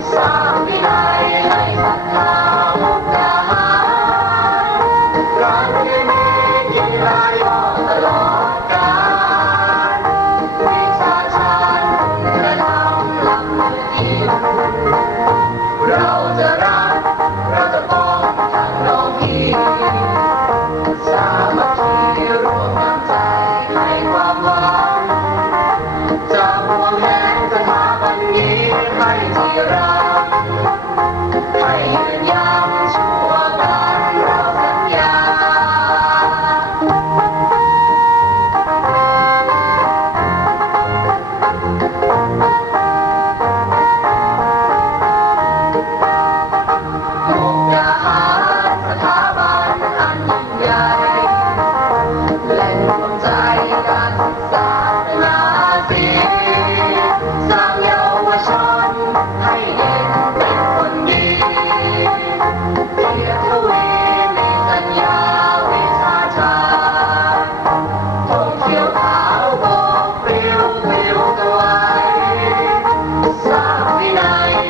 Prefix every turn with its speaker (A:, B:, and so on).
A: inside.